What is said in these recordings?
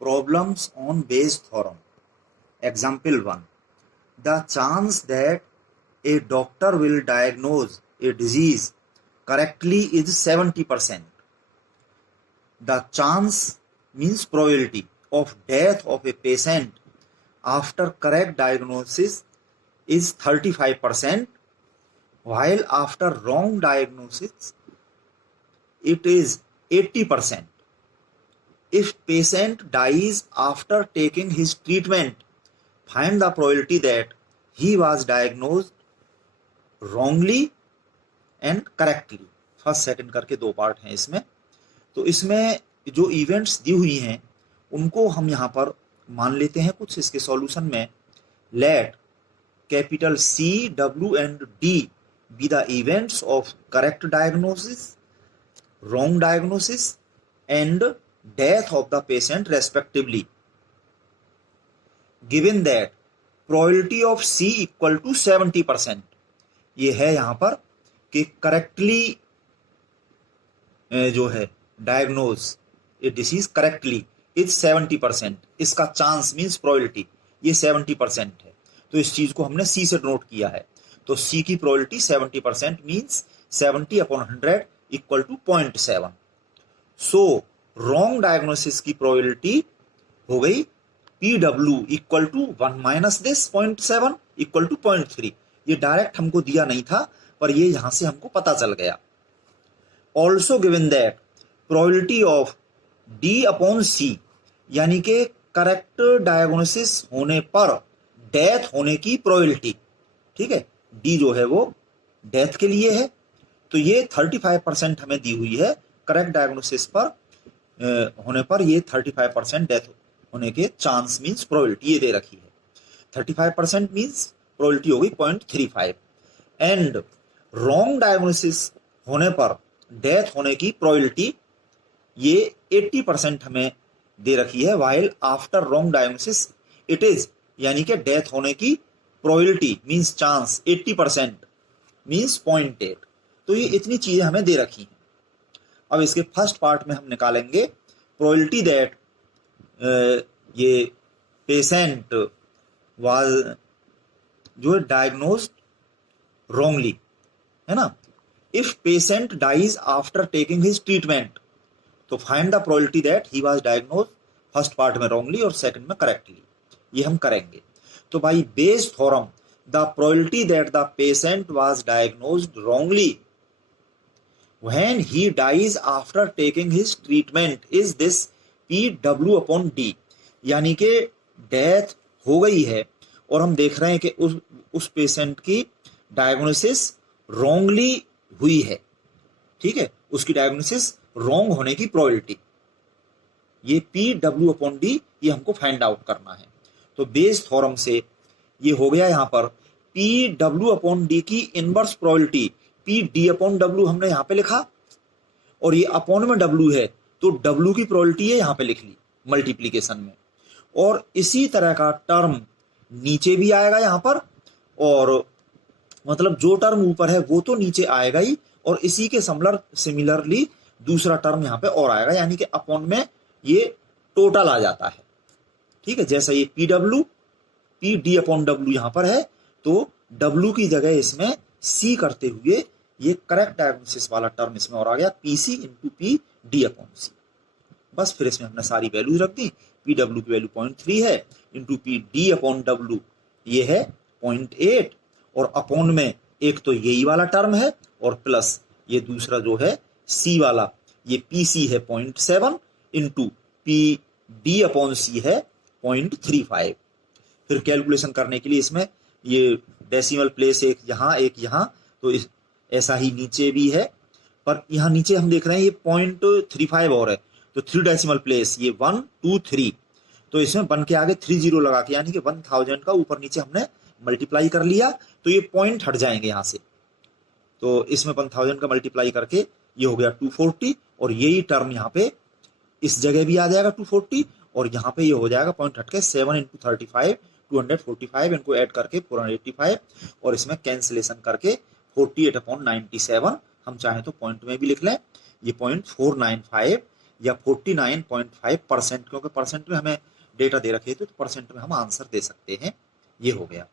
Problems on Bayes' theorem. Example 1. The chance that a doctor will diagnose a disease correctly is 70%. The chance means probability of death of a patient after correct diagnosis is 35%, while after wrong diagnosis it is 80%. If patient dies after taking his treatment, find the probability that he was diagnosed wrongly and correctly. First second करके दो part हैं इसमें. तो इसमें जो events दी हुई हैं उनको हम यहाँ पर मान लेते हैं कुछ इसके सॉल्यूशन में. Let capital C, W and D be the events of correct diagnosis, wrong diagnosis and death of the patient respectively. Given that probability of C equal to 70%, ये है यहाँ पर कि करेक्टली जो है diagnose A disease correctly is 70%. इसका chance means probability ये 70% है. तो इस चीज को हमने C से नोट किया है. तो C की probability 70% means 70/100 equal to 0.7. So wrong diagnosis की प्रोबेबिलिटी हो गई PW equal to 1 minus this 0.7 equal to 0.3. ये डायरेक्ट हमको दिया नहीं था पर ये यहां से हमको पता चल गया. Also given that probability of D/C यानी कि करेक्ट डायग्नोसिस होने पर डेथ होने की प्रोबेबिलिटी, ठीक है, D जो है वो डेथ के लिए है. तो ये 35% हमें दी हुई है. करेक्ट डायग्नोसिस पर होने पर ये 35% डेथ होने के चांस मीन्स प्रोबेबिलिटी ये दे रखी है. 35% मीन्स प्रोबेबिलिटी होगी 0.35. एंड रॉन्ग डायग्नोसिस होने पर डेथ होने की प्रोबेबिलिटी ये 80% हमें दे रखी है. While after wrong diagnosis it is यानी कि डेथ होने की प्रोबेबिलिटी मीन्स चांस 80% मीन्स 0.8. तो ये इतनी चीजें हमें दे रखी हैं. अब इसके फर्स्ट पार्ट में हम निकालेंगे प्रोबेबिलिटी दैट ये पेशेंट वाज जो है डायग्नोज्ड रॉन्गली, है ना. If patient dies after taking his treatment, to find the probability that he was diagnosed first part में रॉन्गली और सेकंड में करेक्टली. ये हम करेंगे. तो by Bayes theorem the probability that the patient was diagnosed wrongly when he dies after taking his treatment is this PW/D. यानी कि death हो गई है और हम देख रहे हैं कि उस पेशेंट की डायग्नोसिस रॉन्गली हुई है, ठीक है, उसकी डायग्नोसिस रॉन्ग होने की प्रोबेबिलिटी ये PW/D ये हमको फाइंड आउट करना है. तो बेस थ्योरम से ये हो गया यहाँ पर PW/D की इनवर्स प्रोबेबिलिटी PD/W हमने यहाँ पे लिखा और ये अपॉन में W है तो W की प्रोबेबिलिटी है यहाँ पे लिख ली मल्टीप्लीकेशन में. और इसी तरह का टर्म नीचे भी आएगा यहाँ पर, और मतलब जो टर्म ऊपर है वो तो नीचे आएगा ही, और इसी के सिमिलरली दूसरा टर्म यहाँ पे और आएगा, यानी कि अपॉन में ये टोटल आ जाता है, ठीक है. जैसा ये PD/W यहाँ पर है तो W की जगह इसमें C करते हुए ये करेक्ट डायग्नोसिस वाला टर्म इसमें और आ गया PC × PD/C. बस फिर इसमें हमने सारी वैल्यूज रख दी. PW की वैल्यू 0.3 है इंटू PD/W ये है 0.8 और अपॉन में एक तो यही वाला टर्म है और प्लस ये दूसरा जो है C वाला ये PC है 0.7 इंटू PD/C है 0.35. फिर कैलकुलेशन करने के लिए इसमें ये डेसिमल प्लेस एक यहाँ तो ऐसा ही नीचे भी है, पर यहाँ नीचे हम देख रहे हैं ये 0.35 और है तो 3 डेसिमल प्लेस ये 1 2 3 तो इसमें 1 के आगे 30 लगा के यानी कि 1000 का ऊपर नीचे हमने मल्टीप्लाई कर लिया तो ये पॉइंट हट जाएंगे यहाँ से. तो इसमें 1000 का मल्टीप्लाई करके ये हो गया 240 और यही टर्म यहाँ पे इस जगह भी आ जाएगा 240 और यहाँ पे ये हो जाएगा पॉइंट हट के 7 × 35 245 इनको ऐड करके 485 और इसमें कैंसिलेशन करके 48/97 हम चाहें तो पॉइंट में भी लिख लें ये 0.495 या 49.5%, क्योंकि परसेंट में हमें डेटा दे रखे थे तो परसेंट में हम आंसर दे सकते हैं। ये हो गया।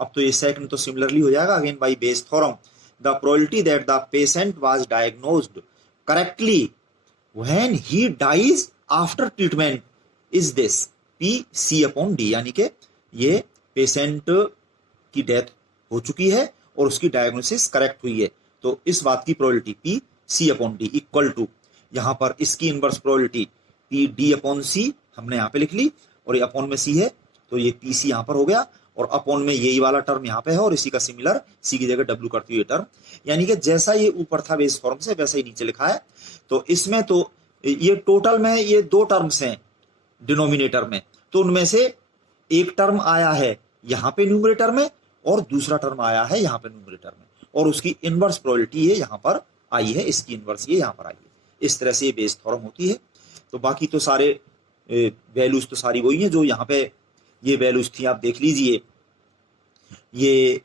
अब तो ये सेकंड तो सिमिलरली हो जाएगा। Again by Bayes theorem the probability that the patient was diagnosed correctly when he dies after treatment is this PC/D, यानी कि ये पेशेंट की डेथ हो चुकी है और उसकी डायग्नोसिस करेक्ट हुई है, तो इस बात की प्रोबेबिलिटी PC/D इक्वल टू, यहां पर इसकी इनवर्स प्रोबेबिलिटी PD/C हमने यहां पे लिख ली, और ये अपॉन में C है तो ये PC यहां पर हो गया, और अपॉन में यही वाला टर्म यहां पे है, और इसी का सिमिलर C की जगह W करती हुई टर्म, यानी कि जैसा ये ऊपर था बेस फॉर्म से वैसा ही नीचे लिखा है। तो इसमें तो ये टोटल में ये 2 टर्म्स हैं डिनोमिनेटर में, तो उनमें से एक टर्म आया है यहां पे न्यूमरेटर में और दूसरा टर्म आया है यहां पे न्यूमरेटर में, और उसकी इनवर्स प्रोबेबिलिटी ये यहां पर आई है, इसकी इनवर्स ये यहां पर आई है। इस तरह से ये बेस थ्योरम होती है। तो बाकी तो सारे वैल्यूज तो सारी वही हैं जो यहाँ पे ये वैल्यूज थी, आप देख लीजिए। ये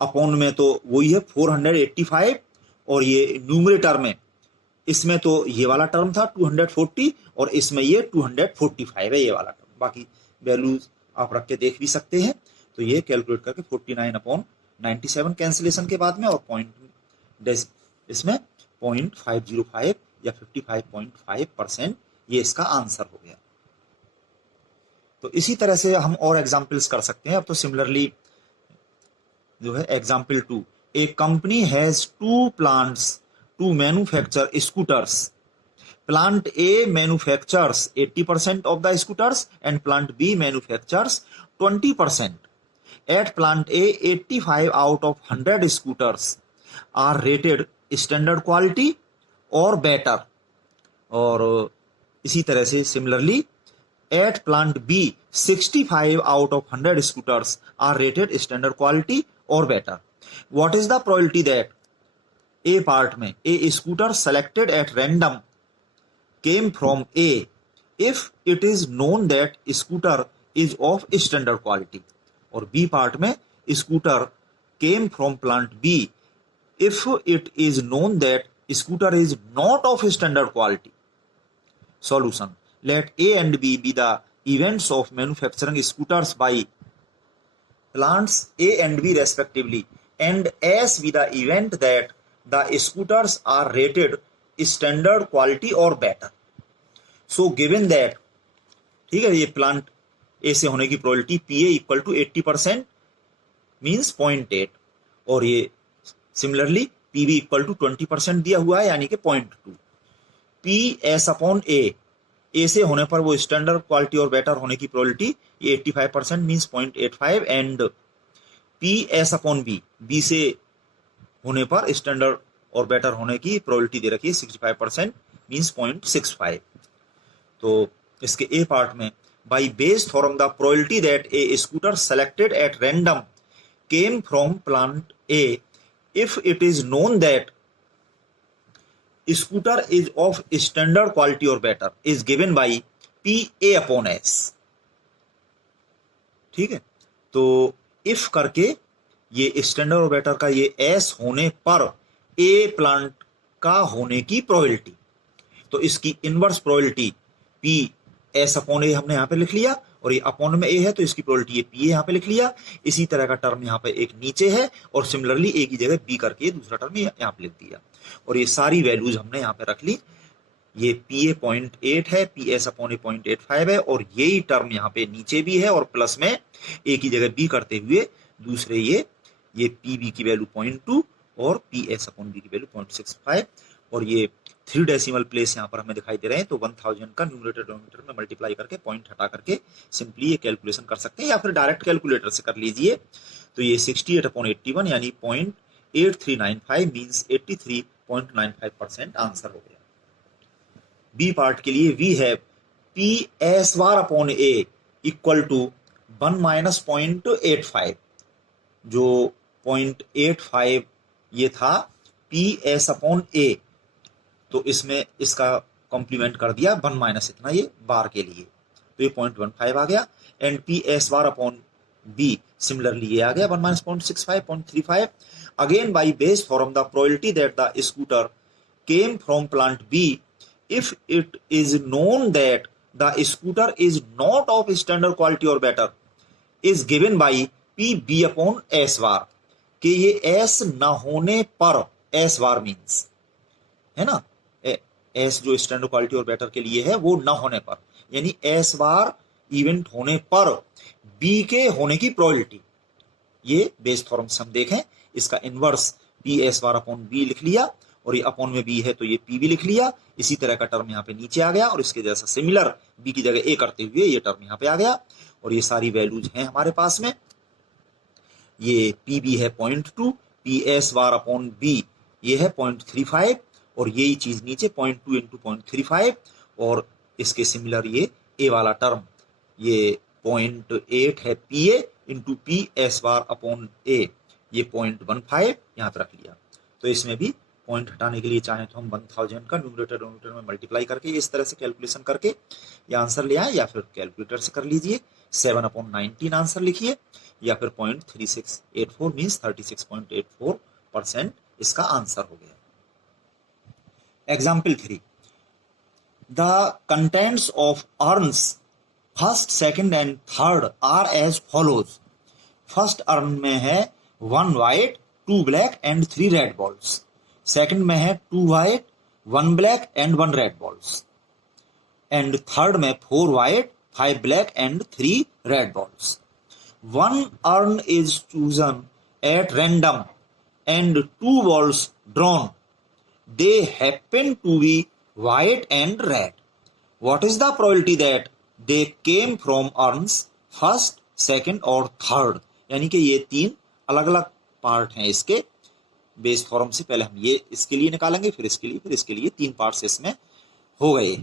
अपॉन में तो वही है 485, और ये न्यूमरेटर में इसमें तो ये वाला टर्म था 240, और इसमें ये 245 है ये वाला टर्म। बाकी वैल्यूज आप रख के देख भी सकते हैं। तो ये कैलकुलेट करके 49/97 कैंसिलेशन के बाद में, और पॉइंट इसमें 0.505 या 55.5% ये इसका आंसर हो गया। तो इसी तरह से हम और एग्जाम्पल्स कर सकते हैं। अब तो सिमिलरली जो है example 2, a company has 2 plants to manufacture scooters. Plant A manufactures 80% of the scooters and plant B manufactures 20%. At plant A, 85 out of 100 scooters are rated standard quality or better. और इसी तरह से similarly at plant B, 65 out of 100 scooters are rated standard quality or better. What is the probability that A part में a scooter selected at random came from A if it is known that scooter is of standard quality, और B part में scooter came from plant B if it is known that scooter is not of standard quality. Solution: let A and B be the events of manufacturing scooters by plants A and B respectively, and S be the event that the scooters are rated standard quality or better. So given that, ठीक है, ये plant A से होने की probability PA equal to 80% means 0.8, और ये similarly PB equal to 20% दिया हुआ है यानी कि 0.2। PS/A, ए से होने पर वो स्टैंडर्ड क्वालिटी और बेटर होने की प्रोबेबिलिटी ये 85% मीन्स 0.85, एंड PS/B, बी से होने पर स्टैंडर्ड और बेटर होने की प्रोबेबिलिटी दे रखी है 65% मीन्स 0.65। तो इसके ए पार्ट में by Bayes theorem the probability that a scooter selected at random came from plant A if it is known that scooter is of standard quality और better is given by PA/S। ठीक है, तो if करके ये standard और better का ये S होने पर ए प्लांट का होने की प्रोबेबिलिटी, तो इसकी इनवर्स प्रोबेबिलिटी PS/A हमने यहाँ पे लिख लिया, और ये अपॉन में A है तो इसकी प्रोबेबिलिटी ये PA यहाँ पे लिख लिया। इसी तरह का टर्म यहाँ पे एक नीचे है, और सिमिलरली A की जगह B करके दूसरा टर्म यहाँ पे लिख दिया, और ये सारी वैल्यूज हमने यहाँ पे रख ली। ये PA 0.8 है, PS/A 0.85 है, और यही टर्म यहाँ पे नीचे भी है, और प्लस में A की जगह B करते हुए दूसरे ये PB की वैल्यू 0.2 और PS/B की वैल्यू 0.65, और ये 3 डेसिमल प्लेस यहाँ पर हमें दिखाई दे रहे हैं। तो 1000 का न्यूमरेटर डिनोमिनेटर में मल्टीप्लाई करके पॉइंट हटा करके सिंपली ये कैलकुलेशन कर सकते हैं, या फिर डायरेक्ट कैलकुलेटर से कर लीजिए। तो ये 68/81 यानी 0.8395 मीन्स 83.95% आंसर हो गया। बी पार्ट के लिए वी है PS/A इक्वल टू 1 माइनस 0.85, जो 0.85 ये था PS/A, तो इसमें इसका कॉम्प्लीमेंट कर दिया 1 माइनस इतना ये बार के लिए, तो ये 0.15 आ गया, एंड PS/B सिमिलरली ये आ गया 1 minus 0.65 0.35। Again by Bayes theorem the probability that the scooter came from plant B if it is known that the scooter is not of standard quality or better is given by P B upon S bar, कि ये S न होने पर S bar means है ना, S जो standard quality और better के लिए है वो न होने पर, यानी S बार इवेंट होने पर B के होने की प्रोबेबिलिटी, ये बेस थ्योरम से हम देखें, इसका inverse P S bar upon B लिख लिया, और ये अपॉन में B है तो ये P भी लिख लिया, इसी तरह का टर्म यहाँ पे नीचे आ गया, और इसके जैसा सिमिलर B की जगह A करते हुए ये टर्म यहाँ पे आ गया, और ये सारी वैल्यूज हैं हमारे पास में। ये PB है 0.2, PS बार अपॉन B ये है 0.35, और यही चीज नीचे 0.2 इंटू 0.35, और इसके सिमिलर ये A वाला टर्म ये 0.8 है PA into PS bar upon A, ये 0.15 यहाँ पे रख लिया। तो इसमें भी पॉइंट हटाने के लिए चाहे तो हम 1000 का न्यूमरेटर डिनोमिनेटर में मल्टीप्लाई करके इस तरह से कैलकुलेशन करके ये आंसर ले आए, या फिर कैलकुलेटर से कर लीजिए, 7/19 आंसर लिखिए, या फिर 0.3684 मीन्स 36.84% इसका आंसर हो गया। Example 3, the contents of urns first, second and third are as follows. First urn में है 1 white 2 black and 3 red balls, second में है 2 white 1 black and 1 red balls, and third में 4 white 5 black and 3 red balls. One urn is chosen at random and 2 balls drawn. They happen to be white and red. What is the probability that they came from urns first, second और third? यानी कि ये 3 अलग अलग part हैं इसके base form से, पहले हम ये इसके लिए निकालेंगे, फिर इसके लिए, फिर इसके लिए, 3 पार्ट्स इसमें हो गए।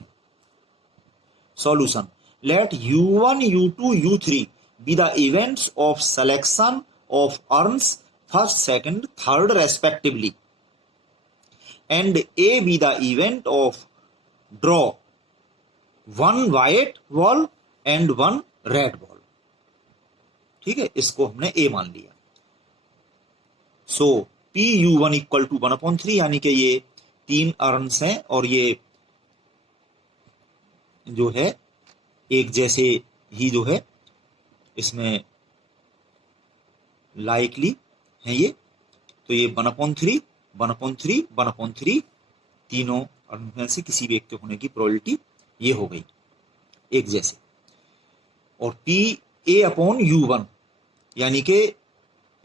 Solution, let U1 U2 U3 be the events of selection of urns first, second, third respectively, and A be the event of draw 1 white ball and 1 red ball। ठीक है, इसको हमने A मान लिया। सो PU1 इक्वल टू 1/3, यानी कि ये 3 earns हैं और ये जो है एक जैसे ही जो है इसमें लाइकली है ये, तो ये 1/3 1/3 1/3 तीनों में से किसी भी एक के होने की प्रोबेबिलिटी ये हो गई एक जैसे। और PA/U1 यानी कि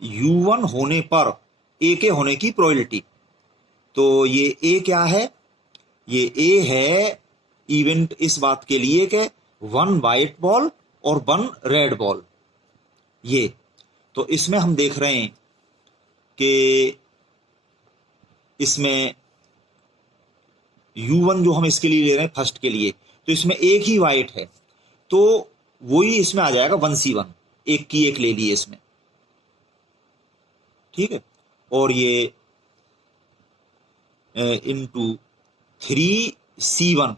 U1 होने पर A के होने की प्रोबेबिलिटी, तो ये A क्या है, ये A है इवेंट इस बात के लिए कि 1 व्हाइट बॉल और 1 रेड बॉल, ये तो इसमें हम देख रहे हैं कि इसमें U1 जो हम इसके लिए ले रहे हैं फर्स्ट के लिए, तो इसमें एक ही व्हाइट है, तो वही इसमें आ जाएगा 1C1, एक की एक ले लिए इसमें, ठीक है। और ये इंटू 3C1,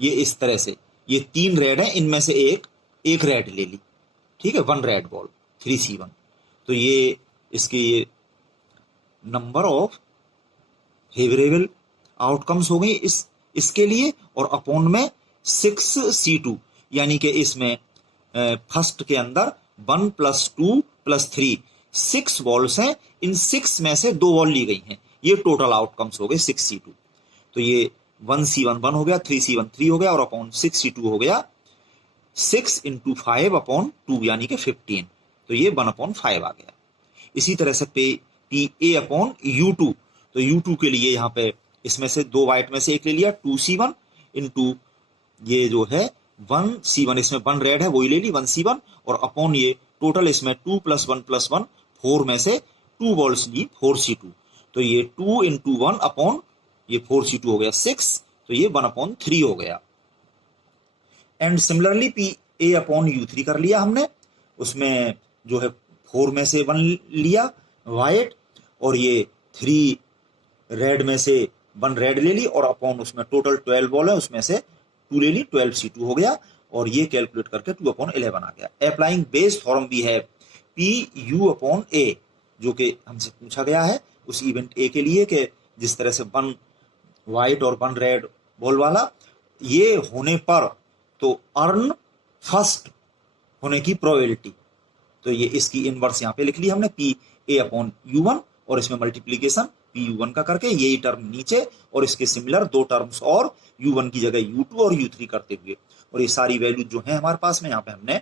ये इस तरह से, ये 3 रेड है, इनमें से एक रेड ले ली, ठीक है, 1 रेड बॉल 3C1, तो ये इसके ये नंबर ऑफ फेवरेबल आउटकम्स हो गई इसके लिए, और अपॉन में 6C2, यानी कि इसमें फर्स्ट के अंदर 1 + 2 + 3 6 बॉल्स हैं, इन 6 में से 2 बॉल ली गई हैं, ये टोटल आउटकम्स हो गए 6C2। तो ये 1C1 1 हो गया, 3C1 3 हो गया, और अपॉन 6C2 हो गया 6 × 5/2 यानी कि 15, तो ये 1/5 आ गया। इसी तरह से PA/U2, तो U2 के लिए यहाँ पे इसमें से 2 व्हाइट में से एक ले लिया, 2C1 इंटू ये जो है 1C1, इसमें 1 रेड है वही ले ली 1C1, और अपॉन ये टोटल इसमें 2 + 1 + 1 4 में से 2 बॉल्स ली 4C2, तो ये 2 × 1 अपॉन ये 4C2 हो गया 6, तो ये 1/3 हो गया। एंड सिमिलरली PA/U3 कर लिया हमने, उसमें जो है 4 में से 1 लिया व्हाइट, और ये 3 रेड में से 1 रेड ले ली, और अपॉन उसमें टोटल 12 बॉल है, उसमें से 2 ले ली, 12C2 हो गया, और ये कैलकुलेट करके 2/11 आ गया। अप्लाइंग बेस फॉर्म भी है PU/A, जो कि हमसे पूछा गया है उस इवेंट A के लिए कि जिस तरह से 1 व्हाइट और 1 रेड बॉल वाला, ये होने पर तो अर्न फर्स्ट होने की प्रोबेबिलिटी, तो ये इसकी इनवर्स यहाँ पे लिख ली हमने पी ए अपॉन U1 और इसमें मल्टीप्लीकेशन पी U1 का करके यही टर्म नीचे और इसके सिमिलर दो टर्म्स और U1 की जगह U2 और U3 करते हुए, और ये सारी वैल्यू जो है हमारे पास में यहाँ पे हमने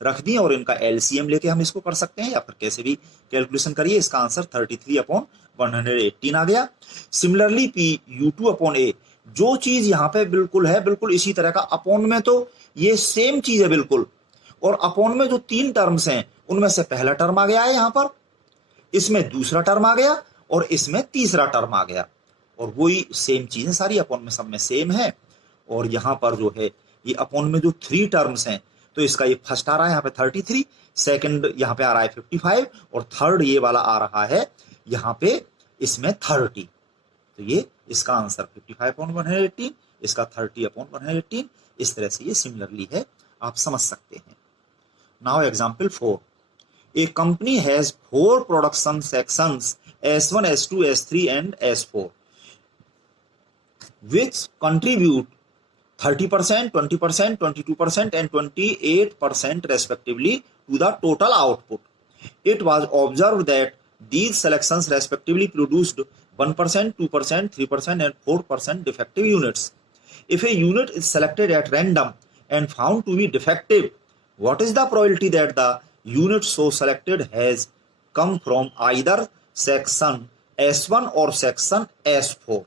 रख दी और इनका एलसीएम लेके हम इसको कर सकते हैं या फिर कैसे भी कैलकुलेशन करिए। इसका आंसर 33/118 आ गया। सिमिलरली पी U2 अपॉन ए, जो चीज यहाँ पे बिल्कुल है बिल्कुल इसी तरह का, अपॉन में तो ये सेम चीज है बिल्कुल, और अपॉन में जो तीन टर्म्स हैं उनमें से पहला टर्म आ गया है यहाँ पर, इसमें दूसरा टर्म आ गया और इसमें तीसरा टर्म आ गया, और वही सेम चीज है सारी, अपॉन में सब में सेम है। और यहाँ पर जो है ये अपॉन में जो थ्री टर्म्स हैं, तो इसका ये फर्स्ट आ रहा है यहाँ पे 33, सेकंड यहाँ पे आ रहा है 55 और थर्ड ये वाला आ रहा है यहाँ पे इसमें 30, तो ये इसका आंसर 55/118, इसका 30/118, इस तरह से ये सिमिलरली है, आप समझ सकते हैं। Now example 4, A company has 4 production sections S1, S2, S3 and S4 which contribute 30%, 20%, 22% and 28% respectively to the total output. It was observed that these selections respectively produced 1%, 2%, 3% and 4% defective units. If a unit is selected at random and found to be defective, what is the probability that the unit so selected has come from either section S1 और section S4,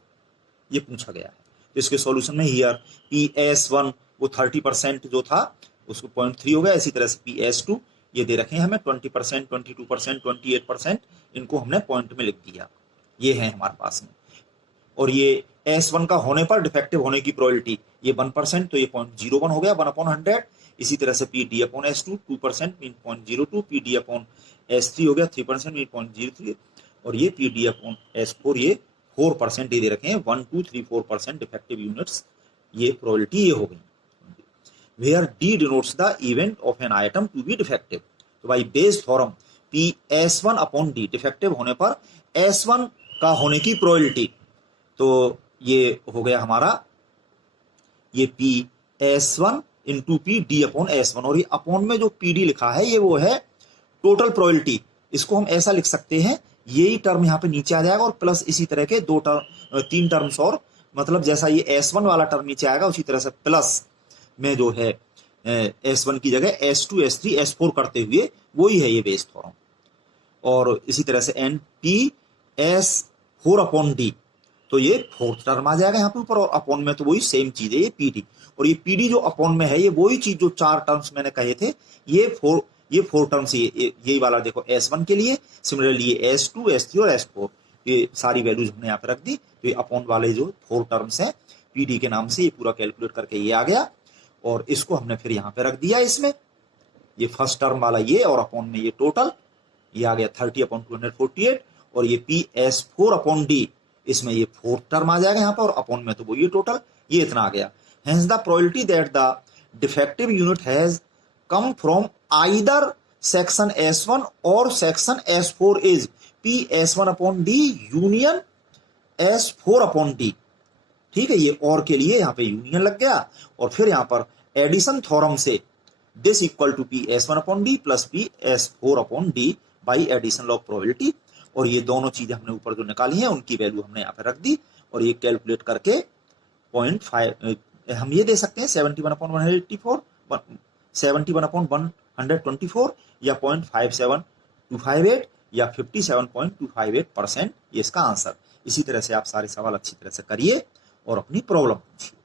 ये पूछा गया है। इसके solution में here PS1 वो 30% जो था उसको 0.3 हो गया, इसी तरह से PS2 ये दे रखे हैं हमें 20%, 22%, 28%, इनको हमने पॉइंट में लिख दिया, ये है हमारे पास में। और ये S1 का होने पर डिफेक्टिव होने की प्रोबेबिलिटी ये 1%, तो ये 0.01 हो गया 1/100। इसी तरह से PD upon S2 2% mean 0.02, PD upon S3 हो गया 3% मीन 0.03, और ये PD अपॉन S4 ये 4% दे रखे हैं, 1, 2, 3, 4% डिफेक्टिव यूनिट्स, ये प्रोबेबिलिटी ये हो गई। Where D denotes the event of an item to be defective, तो भाई Bayes theorem PS1 upon D, defective होने पर S1 का होने की प्रोबेबिलिटी, तो ये हो गया हमारा ये PS1 into PD upon S1, और ये अपॉन में जो PD लिखा है ये वो है टोटल प्रोबेबिलिटी। इसको हम ऐसा लिख सकते हैं, यही टर्म यहाँ पे नीचे आ जाएगा और प्लस इसी तरह के तीन टर्म्स, और मतलब जैसा ये S1 वाला टर्म नीचे आएगा उसी तरह से प्लस में जो है S1 की जगह S2, S3, S4 करते हुए वही है ये बेस थ्योरम। और इसी तरह से PS4 अपॉन D, तो ये फोर्थ टर्म आ जाएगा यहाँ पे ऊपर, और अपॉन में तो वही सेम चीज है ये PD, और ये PD जो अपॉन में है ये वही चीज जो चार टर्म्स मैंने कहे थे, ये फोर टर्म्स, यही वाला देखो S1 के लिए, सिमिलरली ये S2, S3 और S4, ये सारी वैल्यूज हमने यहाँ पे रख दी। तो ये अपॉन वाले जो फोर टर्म्स हैं PD के नाम से, ये पूरा कैलकुलेट करके ये आ गया, और इसको हमने फिर यहाँ पे रख दिया इसमें, ये फर्स्ट टर्म वाला ये, और अपॉन में ये टोटल ये आ गया 30/248, और ये PS4 अपॉन D, इसमें ये फोर्थ टर्म आ जाएगा यहाँ पर, और अपॉन में तो वो ये टोटल ये इतना आ गया। Hence the probability that the defective unit has come from either section S1 और section S4 is PS1 upon D union S4 upon D। ठीक है, ये और के लिए यहाँ पे यूनियन लग गया, और फिर यहाँ पर एडिशन थ्योरम से this equal to PS1 upon D plus PS4 upon D by addition of probability, और ये दोनों चीजें हमने ऊपर जो निकाली हैं उनकी वैल्यू हमने यहाँ पे रख दी, और ये कैलकुलेट करके 0.5 हम ये दे सकते हैं 71/184, 71/124 या 0.57258 या 57.258%, ये इसका आंसर। इसी तरह से आप सारे सवाल अच्छी तरह से करिए और अपनी प्रॉब्लम पूछिए।